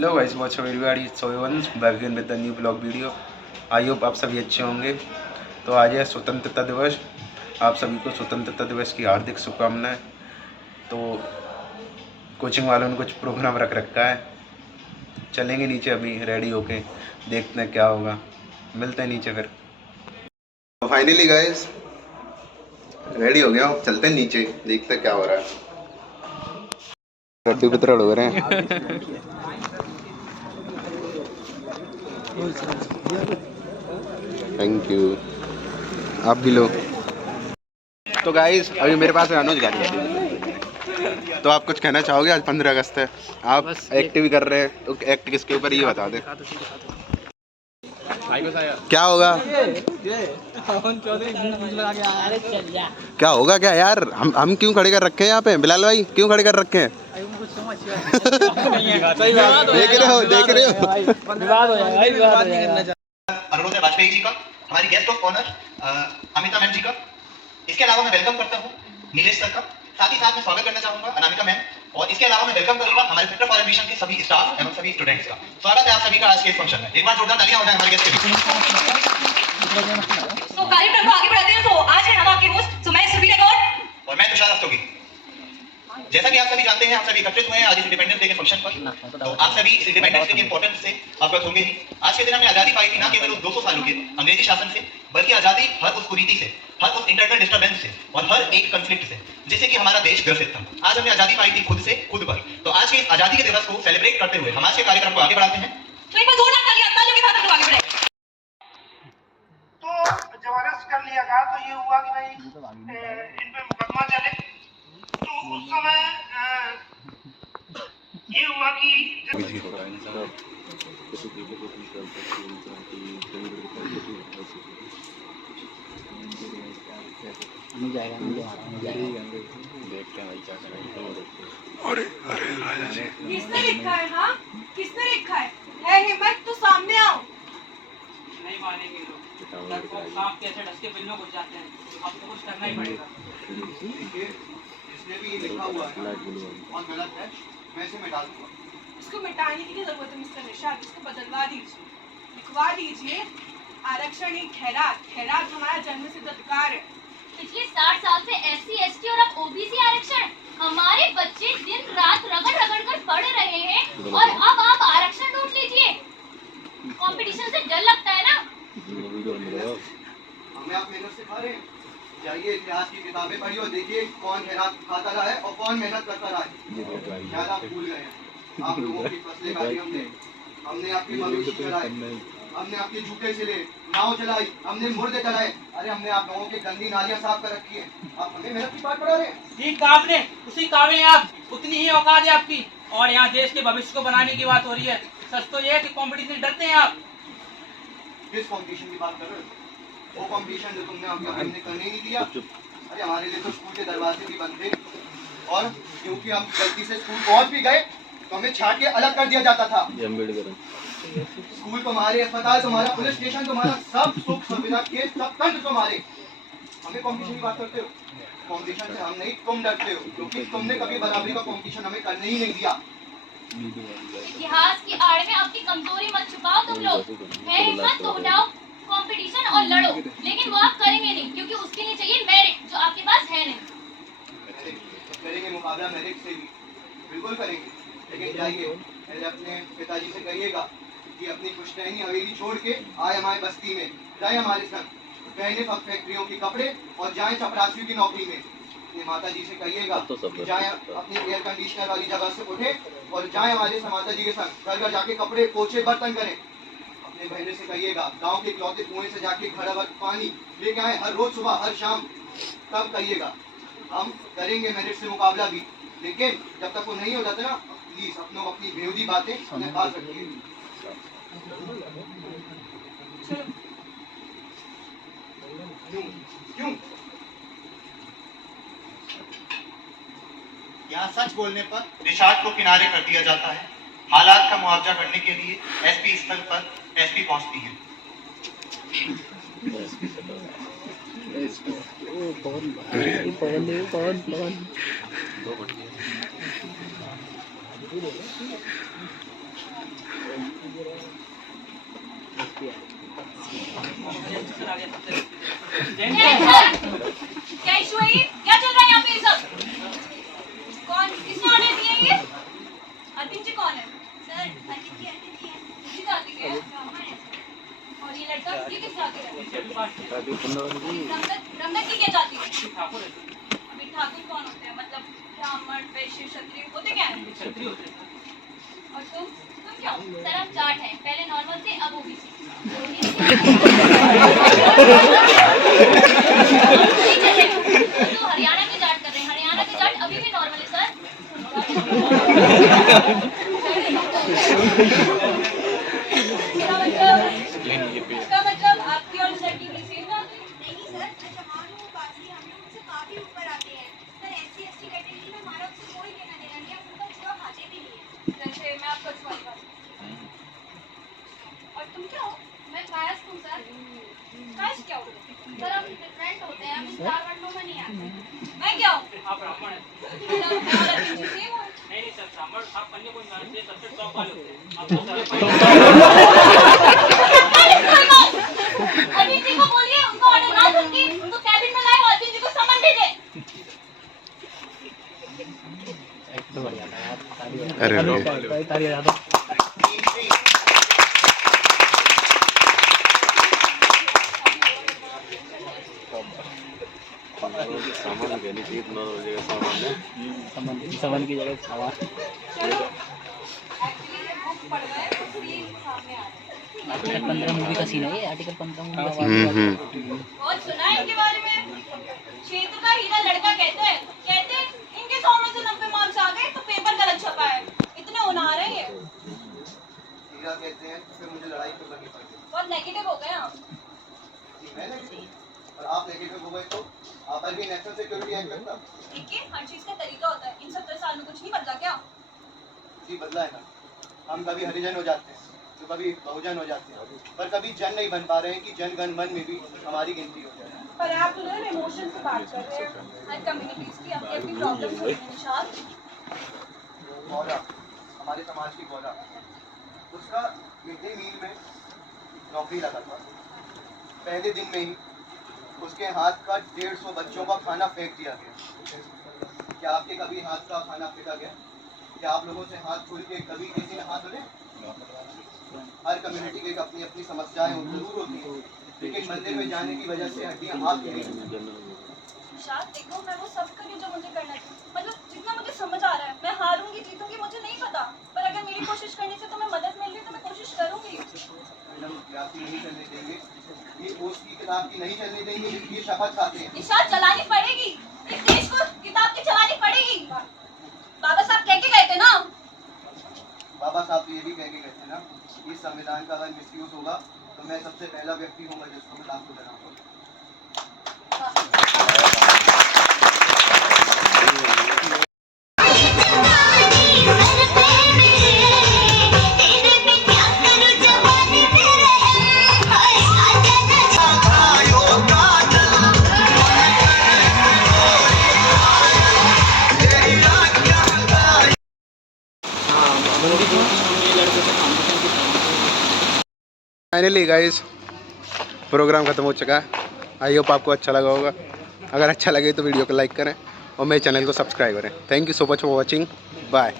Hello guys, what's up everybody, it's सोएवन back again with the new blog video. I hope आप सभी अच्छे होंगे। तो आज है स्वतंत्रता दिवस। आप सभी को स्वतंत्रता दिवस की हार्दिक शुभकामनाएं। तो कोचिंग वालों ने कुछ प्रोग्राम रख रखा है, चलेंगे नीचे अभी रेडी होके, देखते हैं क्या होगा। मिलते हैं नीचे फिर। तो फाइनली गाइस रेडी हो गया, चलते हैं नीचे, देखते हैं क्या हो रहा है। लड्डू वितरण हो रहे हैं। थैंक यू, आप भी लो। तो गाइस अभी मेरे पास है अनुज गाड़ी। तो आप कुछ कहना चाहोगे? आज 15 अगस्त है, आप एक्ट भी कर रहे हैं, तो एक्ट किसके ऊपर ये बता दें। क्या होगा? क्या होगा क्या यार? हम क्यों खड़े कर रखे हैं यहाँ पे? बिलाल भाई क्यों खड़े कर रखे हैं? देख रहे हो अनुरोध वाजपेयी जी का, हमारी guest of honour Amita ma'am ji का। इसके अलावा मैं वेलकम करता हूँ नीलेश सर का, साथ ही साथ मैं स्वागत करना चाहूंगा अनामिका मैम, और इसके अलावा मैं वेलकम करूंगा हमारे सेंटर फॉर एडमिशन के सभी स्टाफ एवं सभी स्टूडेंट्स का। स्वागत है आप सभी का आज के इस फंक्शन में। एक बार जोरदार तालियां हो जाए हमारे गेस्ट के लिए। तो कार्यक्रम को आगे बढ़ाते हैं। तो आज है हम आपके होस्ट सुमेश सुबीरेगौर और मैं तुषार रस्तोगी। जैसा कि आप सभी जानते हैं, आप सभी एकत्रित हुए हैं आज इस इंडिपेंडेंस डे के फंक्शन पर। तो आप सभी इस इंडिपेंडेंस डे के इंपॉर्टेंस से अवगत होंगे ही। आज के दिन हमने आजादी पाई थी, ना केवल उस 200 सालों के अंग्रेजी शासन से, बल्कि आजादी हर उस कुरीति से, हर उस इंटरनल डिस्टर्बेंस से और हर एक कंफ्लिक्ट से जिससे कि हमारा देश ग्रसित था। आज हमने आजादी पाई थी खुद से खुद पर। तो आज के इस आजादी के दिवस को सेलिब्रेट करते हुए हम आज के कार्यक्रम को आगे बढ़ाते हैं। तो एक बार जोरदार तालियां अंदाजों के साथ हम लोग आगे बढ़ेंगे। तो जब अरेस्ट कर लिया गया तो ये हुआ कि भाई इन पे मुकदमा चले। तो उस समय ये हुआ कि किसने लिखा है? हाँ, किसने लिखा है हिम्मत तो सामने आओ। नहीं मानेंगे लोग। सांप कैसे डसके बिल्लों घुस जाते हैं, आपको कुछ करना ही पड़ेगा। इसने भी ये लिखा हुआ है और गलत है, मैं इसे मिटा दूंगा। इसको मिटाने की जरूरत है मिस्टर निशाद, इसको बदलवा दीजिए, लिखवा दीजिए आरक्षण एक खैरात, खैरात हमारा जन्मसिद्ध अधिकार है। पिछले 60 साल से SC, ST और अब OBC आरक्षण, हमारे बच्चे दिन रात रगड़ रगड़ कर पढ़ रहे हैं और अब आप आरक्षण लूट लीजिए। कंपटीशन से डर लगता है ना? हमें आप मेहनत से खा रहे हैं। जाइए इतिहास की किताबें पढ़िए और देखिए कौन खैरात खाता रहा है और कौन मेहनत करता रहा है। शायद आप भूल गए हैं। आप लोगों की फसलें काटी हमने आपके मवेशी चलाए, हमने आपके जूते सिले, नाव चलाई, हमने मुर्दे चलाए। अरे हमने आप लोगों की गंदी नालियां साफ कर रखी है। आप हमें मेहनत की बात पढ़ा रहे हैं। ठीक कहा आपने, उसी काम में आप, उतनी ही औकात है आपकी। और यहाँ देश के भविष्य को बनाने की बात हो रही है। सच तो ये है कि कंपटीशन से डरते हैं आप। किस कंपटीशन की बात कर रहे हो? वो कंपटीशन जो तुमने हमने करने नहीं दिया। अरे हमारे लिए तो स्कूल के दरवाजे भी बंद थे, और क्योंकि हम गलती से स्कूल पहुंच भी गए तो हमें छाट के अलग कर दिया जाता था। स्कूल तुम्हारे, अस्पताल तुम्हारा, पुलिस स्टेशन तुम्हारा, सब सुख सुविधा के सब तंत्र तुम्हारे। हमें कंपटीशन की बात करते हो? कंपटीशन से हम नहीं, तुम डरते हो, क्योंकि तुमने कभी बराबरी का कंपटीशन हमें करने ही नहीं दिया। इतिहास की आड़ में अपनी कमजोरी मत छुपाओ तुम लोग। है हिम्मत तो उठाओ कंपटीशन और लड़ो, लेकिन वो आप करेंगे नहीं क्योंकि उसके लिए चाहिए मेरिट, जो आपके पास है नहीं। करेंगे मुकाबला मेरिट से भी, बिल्कुल करेंगे, लेकिन जाइए पहले अपने पिताजी से कहिएगा कि अपनी पुश्तैनी हवेली छोड़ के आए हमारे बस्ती में, जाए हमारे संग, पहले फैक्ट्रियों के कपड़े और जाए चपरासियों की नौकरी में। अपनी माता जी से कहिएगा कि जाए अपनी एयर कंडीशनर वाली जगह से उठे और जाए हमारे माता जी के संग घर घर जाके कपड़े पोछे बर्तन करें। अपने बहनों से कहिएगा गांव के इकलौते कुएं से जाके घर भर पानी लेके आए हर रोज सुबह हर शाम। तब कहिएगा हम करेंगे मेरिट से मुकाबला भी, लेकिन जब तक वो नहीं हो जाता ना, प्लीज अपनों अपनी बेहूदी बातें अपने पास रखिए। क्यों? यहाँ सच बोलने पर निषाद को किनारे कर दिया जाता है। हालात का मुआवजा करने के लिए SP स्थल पर SP पहुंचती है। क्या इशू है ये? क्या चल रहा है यहाँ पे ये सब? कौन, किसने ऑर्डर दिया ये? अर्पित जी कौन है? सर, अर्पित जी है। किसी का अर्पित है? और ये लड़का ये किस जाति का है? रंगत की क्या जाति है? अभी ठाकुर कौन होते हैं? मतलब ब्राह्मण, वैश्य, क्षत्रिय होते क्या हैं? क्षत्रिय होते हैं। और तुम क्या हो? सर हम जाट हैं, पहले नॉर्मल थे, अब ओबीसी। तो हरियाणा के जाट कर रहे हैं, हरियाणा के जाट अभी भी नॉर्मल है सर। इसका मतलब आपकी और इस लड़की की सेम बात है? नहीं सर, जवान हो बासी हम लोग उनसे काफी ऊपर आते हैं सर। SC ST कैटेगरी में हमारा उससे कोई लेना देना नहीं है, हम उनका छुआ खाते भी नहीं है। जैसे मैं आपको सवाल करती हूँ। और तुम क्या हो? मैं कायस्थ हूँ सर। कायस्थ क्या हो? सर हम डिफरेंट होते हैं, हम इन चार वर्णों में नहीं आते। मैं क्या हूँ? आप ब्राह्मण हैं। मतलब मैं और अर्जुन जी सेम हूँ। नहीं सर, ब्राह्मण आप अन्य कोई मानते हैं, सबसे टॉप वाले होते हैं। आप अर्जुन जी को बोलिए उनको ऑर्डर ना दूंगी, उनको कैबिन में लाए और अर्जुन जी को समन भेजे। अरे सामान की जगह सामान। चलो एक्चुअली ये बुक पढ़ रहा है, सीन सामने आ रहा है। आर्टिकल 15 मूवी का सीन है ये, आर्टिकल 15 मूवी का बहुत सुना है इनके बारे में। क्षेत्र का हीरा लड़का कहते हैं इनके 100 में से 90 मार्क्स आ गए तो पेपर गलत छपा है। इतने होनहार हैं ये। हीरा कहते हैं तो फिर मुझे लड़ाई तो करनी पड़ती बहुत नेगेटिव हो गए आप। है। मैं नेगेटिव और आप नेगेटिव हो गए तो आप पर भी नेशनल सिक्योरिटी एक्ट लगता। देखिए हर चीज का तरीका होता है। इन 70 साल में कुछ नहीं बदला क्या? जी बदला है ना। हम कभी हरिजन हो जाते हैं तो कभी बहुजन हो जाते हैं, पर कभी जन नहीं बन पा रहे हैं कि जन गण मन में भी हमारी गिनती हो जाए। पर आप तो ना इमोशन से बात कर रहे हैं। हर कम्युनिटीज की अपनी अपनी प्रॉब्लम्स होती हैं निशाद। गौरा हमारे समाज की गौरा, उसका मिड डे मील में नौकरी लगा था। पहले दिन में ही उसके हाथ का 150 बच्चों का खाना फेंक दिया गया। क्या आपके कभी हाथ का खाना फेंका गया? क्या आप लोगों से हाथ खुल के कभी किसी ने हाथ धोए? हर कम्युनिटी की अपनी अपनी समस्याएं जरूर होती हैं, लेकिन मंदिर में जाने की वजह से हड्डियां आपकी नहीं। निशाद देखो मैं वो सब करी जो मुझे करना था। मतलब जितना मुझे समझ आ रहा है, मैं हारूंगी जीतूंगी मुझे नहीं पता, पर अगर मेरी कोशिश करने से तुम्हें मदद मिल रही है तो मैं कोशिश करूंगी। मैडम आपकी नहीं चलने देंगे, ये पोस्ट की किताब की नहीं चलने देंगे, ये शपथ खाते हैं। निशाद चलानी पड़ेगी, इस देश को किताब की चलानी पड़ेगी। बाबा साहब कह के गए थे ना। बाबा साहब तो ये भी कह के गए थे ना, इस संविधान का अगर मिसयूज होगा तो मैं सबसे पहला व्यक्ति हूँगा जिसको मैं लाखों बनाऊंगा। फाइनली गाइस प्रोग्राम ख़त्म हो चुका है। आई होप आपको अच्छा लगा होगा। अगर अच्छा लगे तो वीडियो को लाइक करें और मेरे चैनल को सब्सक्राइब करें। Thank you so much for watching. Bye.